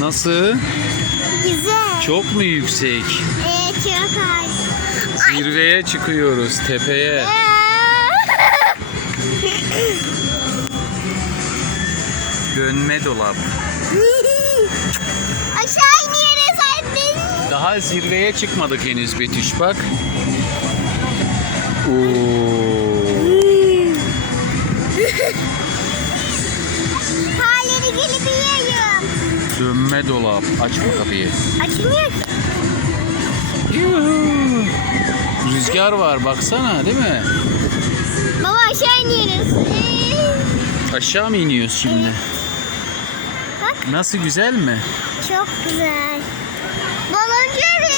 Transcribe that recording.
Nasıl? Güzel. Çok mu yüksek? Evet çok harika. Zirveye çıkıyoruz tepeye. Dönme dolap. Daha zirveye çıkmadık henüz Betüş bak. Oo. Halleri gelip yiyorum. Dönme dolap. Açma kapıyı. Açılmıyor ki. Rüzgar var baksana değil mi? Baba aşağı iniyoruz. Aşağı mı iniyoruz şimdi? Bak Nasıl güzel mi? çok güzel. Baloncu oraya gelebiliyor